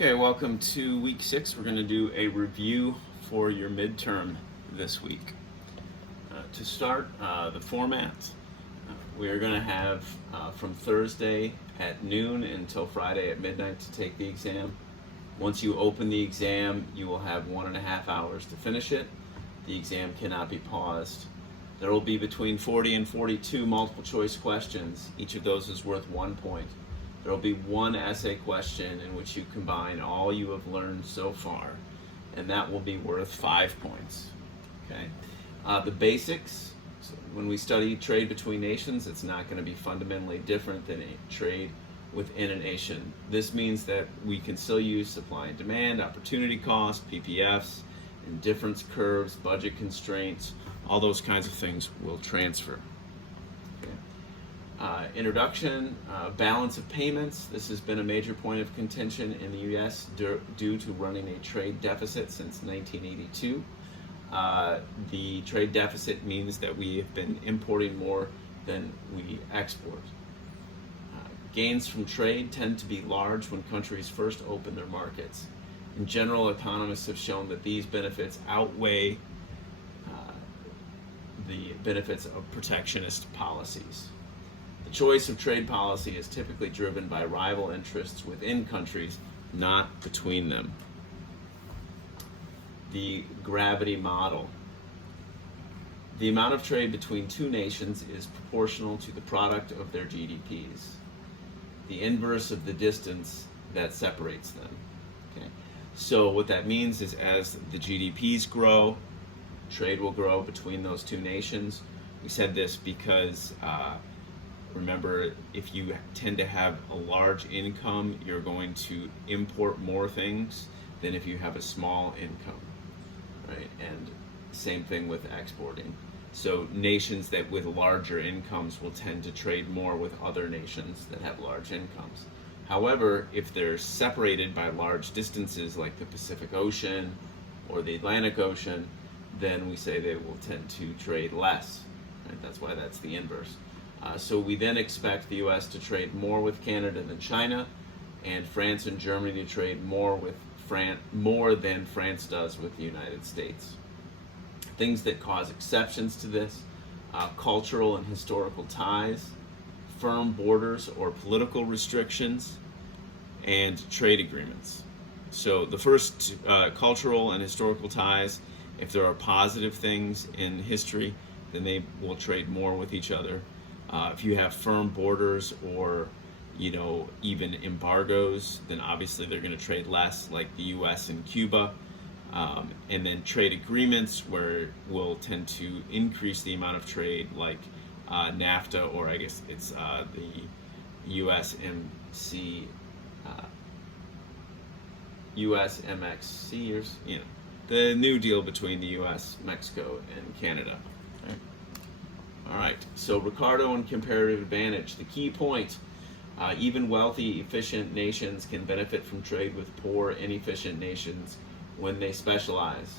Okay, welcome to week 6. We're going to do a review for your midterm this week. To start, the format, we are going to have from Thursday at noon until Friday at midnight to take the exam. Once you open the exam, you will have 1.5 hours to finish it. The exam cannot be paused. There will be between 40 and 42 multiple choice questions. Each of those is worth 1 point. There will be one essay question in which you combine all you have learned so far, and that will be worth 5 points. Okay. The basics, so when we study trade between nations, it's not going to be fundamentally different than a trade within a nation. This means that we can still use supply and demand, opportunity cost, PPFs, indifference curves, budget constraints, all those kinds of things will transfer. Introduction, balance of payments. This has been a major point of contention in the U.S. due to running a trade deficit since 1982. The trade deficit means that we have been importing more than we export. Gains from trade tend to be large when countries first open their markets. In general, economists have shown that these benefits outweigh the benefits of protectionist policies. The choice of trade policy is typically driven by rival interests within countries, not between them. The gravity model. The amount of trade between two nations is proportional to the product of their GDPs, the inverse of the distance that separates them. Okay? So what that means is as the GDPs grow, trade will grow between those two nations. We said this because remember, if you tend to have a large income, you're going to import more things than if you have a small income, right? And same thing with exporting. So nations that with larger incomes will tend to trade more with other nations that have large incomes. However, if they're separated by large distances like the Pacific Ocean or the Atlantic Ocean, then we say they will tend to trade less, right? That's why that's the inverse. So we then expect the U.S. to trade more with Canada than China, and France and Germany to trade more than France does with the United States. Things that cause exceptions to this: cultural and historical ties, firm borders or political restrictions, and trade agreements. So the first, cultural and historical ties, if there are positive things in history, then they will trade more with each other. If you have firm borders or, even embargoes, then obviously they're going to trade less, like the U.S. and Cuba. And then trade agreements, where we'll tend to increase the amount of trade, like NAFTA, or I guess it's the USMC, USMXC, or the new deal between the U.S., Mexico, and Canada. All right, so Ricardo and comparative advantage. The key point, even wealthy, efficient nations can benefit from trade with poor, inefficient nations when they specialize.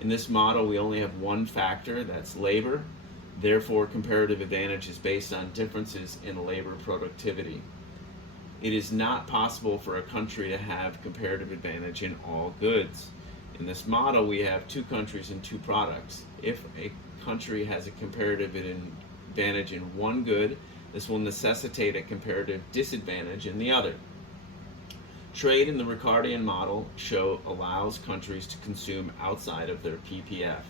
In this model, we only have one factor, that's labor. Therefore, comparative advantage is based on differences in labor productivity. It is not possible for a country to have comparative advantage in all goods. In this model, we have two countries and two products. If a country has a comparative advantage in one good, this will necessitate a comparative disadvantage in the other. Trade in the Ricardian model allows countries to consume outside of their PPF.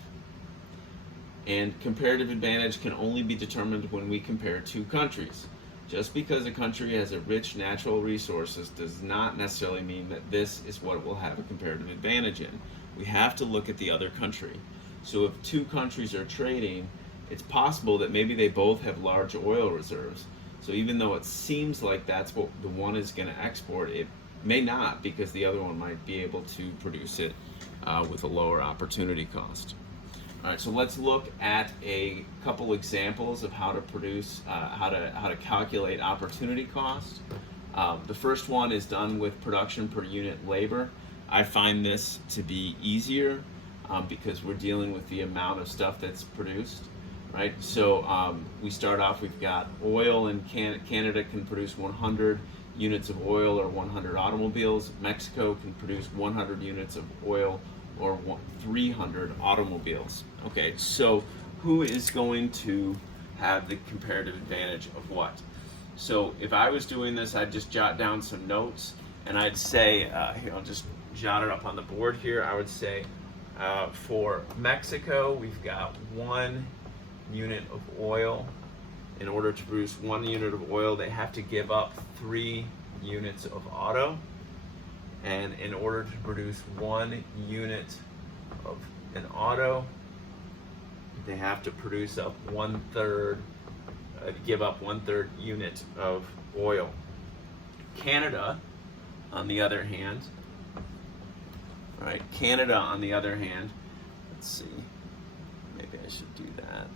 And comparative advantage can only be determined when we compare two countries. Just because a country has a rich natural resources does not necessarily mean that this is what it will have a comparative advantage in. We have to look at the other country. So if two countries are trading, it's possible that maybe they both have large oil reserves. So even though it seems like that's what the one is going to export, it may not, because the other one might be able to produce it with a lower opportunity cost. All right, so let's look at a couple examples of how to produce, how to calculate opportunity cost. The first one is done with production per unit labor. I find this to be easier because we're dealing with the amount of stuff that's produced, right? So we start off, we've got oil, and Canada can produce 100 units of oil or 100 automobiles. Mexico can produce 100 units of oil or 300 automobiles. Okay, so who is going to have the comparative advantage of what? So if I was doing this, I'd just jot down some notes, and I'd say, here, I'll just jot it up on the board here. I would say for Mexico, we've got 1 unit of oil. In order to produce 1 unit of oil, they have to give up 3 units of auto. And in order to produce 1 unit of an auto, they have to produce up 1/3, give up 1/3 unit of oil. Canada, on the other hand, right? Canada, on the other hand, let's see, maybe I should do that.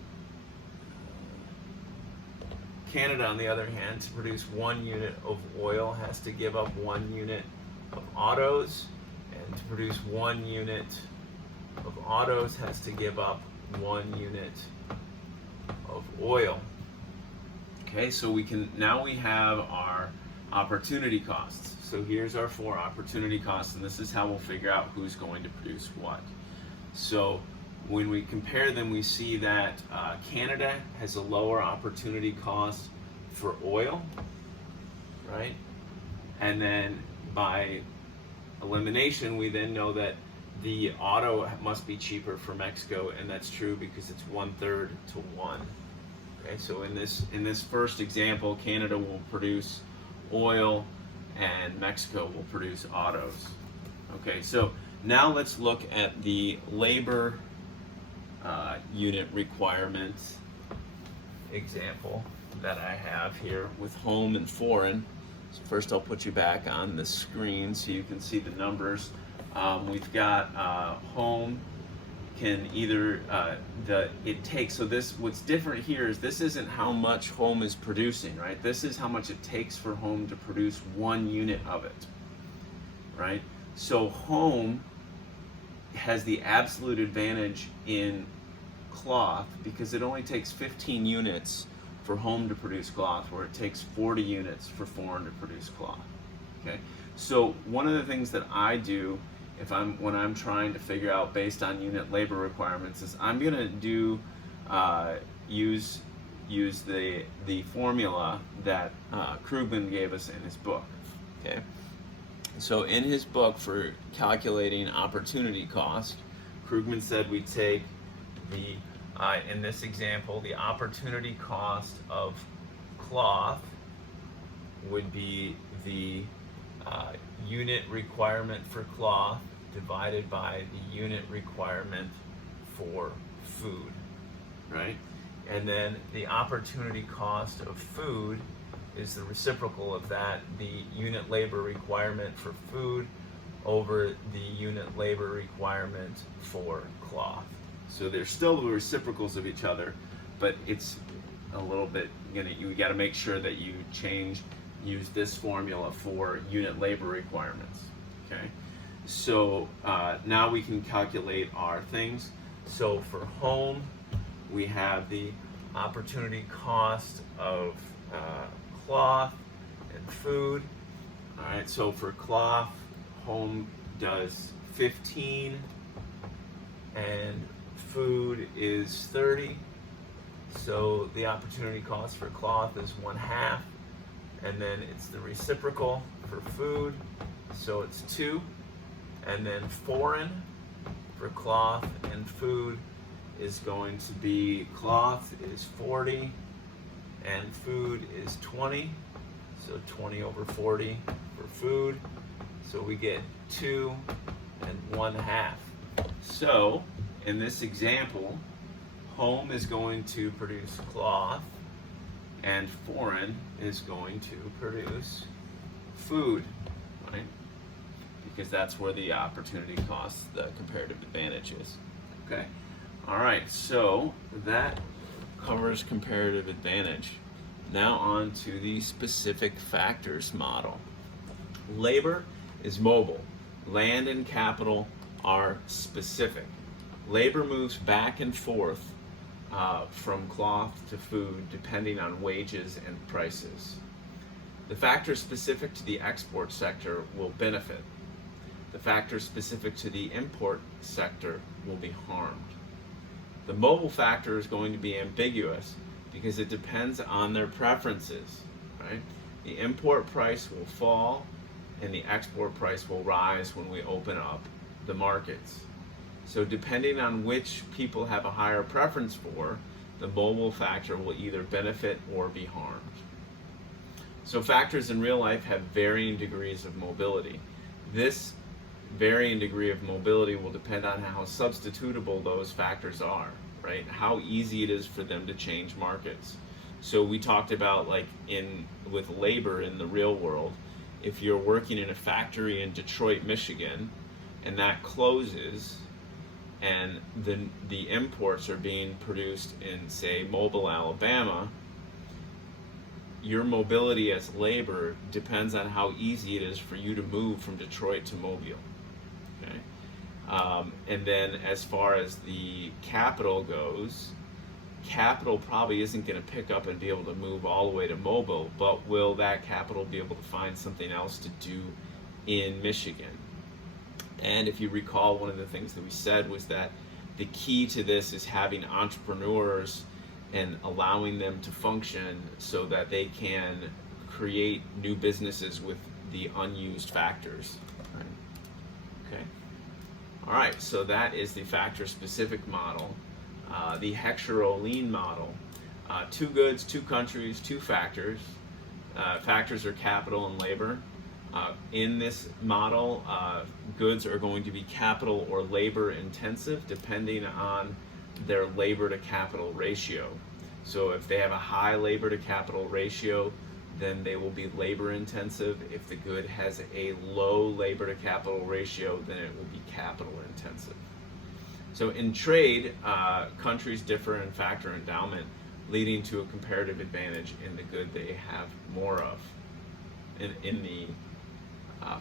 Canada, on the other hand, to produce 1 unit of oil has to give up 1 unit of autos, and to produce 1 unit of autos has to give up 1 unit of oil. Okay, so we have our opportunity costs. So here's our 4 opportunity costs, and this is how we'll figure out who's going to produce what. So when we compare them, we see that Canada has a lower opportunity cost for oil, right? And then by elimination, we then know that the auto must be cheaper for Mexico, and that's true because it's 1/3 to 1. Okay, so in this first example, Canada will produce oil and Mexico will produce autos. Okay, so now let's look at the labor unit requirement example that I have here with home and foreign. So first I'll put you back on the screen so you can see the numbers. We've got home can either so this, what's different here is this isn't how much home is producing, right? This is how much it takes for home to produce 1 unit of it, right? So home has the absolute advantage in cloth because it only takes 15 units for home to produce cloth, where it takes 40 units for foreign to produce cloth. Okay, so one of the things that I do when I'm trying to figure out based on unit labor requirements is I'm going to do use the formula that Krugman gave us in his book. Okay, so in his book for calculating opportunity cost, Krugman said we take the in this example, the opportunity cost of cloth would be the unit requirement for cloth divided by the unit requirement for food, right? And then the opportunity cost of food is the reciprocal of that, the unit labor requirement for food over the unit labor requirement for cloth. So they're still the reciprocals of each other, but it's a little bit, you got to make sure that you use this formula for unit labor requirements. Okay, so now we can calculate our things. So for home, we have the opportunity cost of cloth and food. All right, so for cloth, home does 15 and food is 30. So the opportunity cost for cloth is 1/2, and then it's the reciprocal for food, so it's 2. And then foreign for cloth and food is going to be, cloth is 40 and food is 20, so 20 over 40 for food, so we get 2 and 1/2. So in this example, home is going to produce cloth and foreign is going to produce food, right? Because that's where the opportunity cost, the comparative advantage is. Okay, all right, so that covers comparative advantage. Now on to the specific factors model. Labor is mobile. Land and capital are specific. Labor moves back and forth from cloth to food depending on wages and prices. The factors specific to the export sector will benefit. The factors specific to the import sector will be harmed. The mobile factor is going to be ambiguous because it depends on their preferences, right? The import price will fall and the export price will rise when we open up the markets. So depending on which people have a higher preference for, the mobile factor will either benefit or be harmed. So factors in real life have varying degrees of mobility. This varying degree of mobility will depend on how substitutable those factors are, right? How easy it is for them to change markets. So we talked about, like, with labor in the real world, if you're working in a factory in Detroit, Michigan, and that closes, and the imports are being produced in, say, Mobile, Alabama, your mobility as labor depends on how easy it is for you to move from Detroit to Mobile. Okay? And then as far as the capital goes, capital probably isn't going to pick up and be able to move all the way to Mobile, but will that capital be able to find something else to do in Michigan? And if you recall, one of the things that we said was that the key to this is having entrepreneurs and allowing them to function so that they can create new businesses with the unused factors. Right? Okay. All right, so that is the factor-specific model. The Heckscher-Ohlin model. 2 goods, 2 countries, 2 factors. Factors are capital and labor. In this model, goods are going to be capital or labor intensive depending on their labor to capital ratio. So if they have a high labor to capital ratio, then they will be labor intensive. If the good has a low labor to capital ratio, then it will be capital intensive. So in trade, countries differ in factor endowment, leading to a comparative advantage in the good they have more of, in the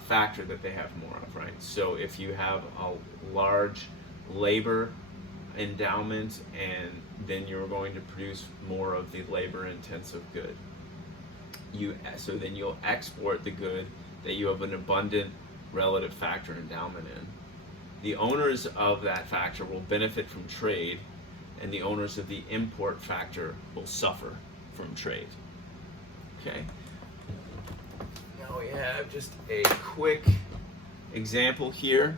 factor that they have more of, right? So if you have a large labor endowment, and then you're going to produce more of the labor intensive good. So then you'll export the good that you have an abundant relative factor endowment in. The owners of that factor will benefit from trade, and the owners of the import factor will suffer from trade. Okay. Now we have just a quick example here.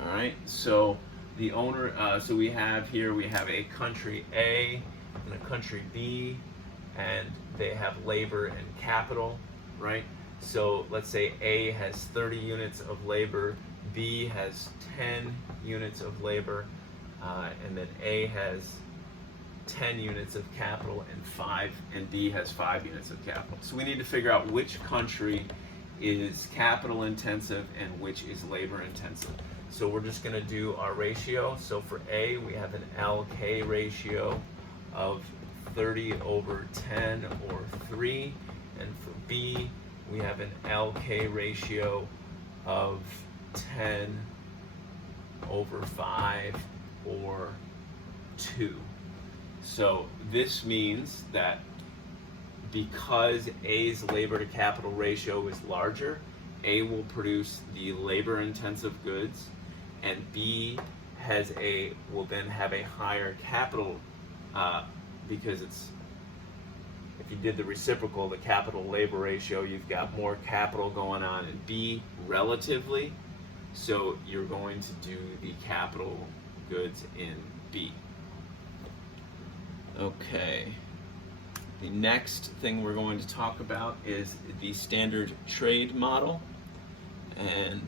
All right, so the owner, so we have a country A and a country B, and they have labor and capital, right? So let's say A has 30 units of labor, B has 10 units of labor, and then A has 10 units of capital and B has 5 units of capital. So we need to figure out which country is capital intensive and which is labor intensive. So we're just going to do our ratio. So for A, we have an LK ratio of 30/10 or 3, and for B, we have an LK ratio of 10/5 or 2. So this means that because A's labor to capital ratio is larger, A will produce the labor intensive goods, and B will then have a higher capital, because if you did the reciprocal, the capital labor ratio, you've got more capital going on in B relatively, so you're going to do the capital goods in B. Okay. The next thing we're going to talk about is the standard trade model, and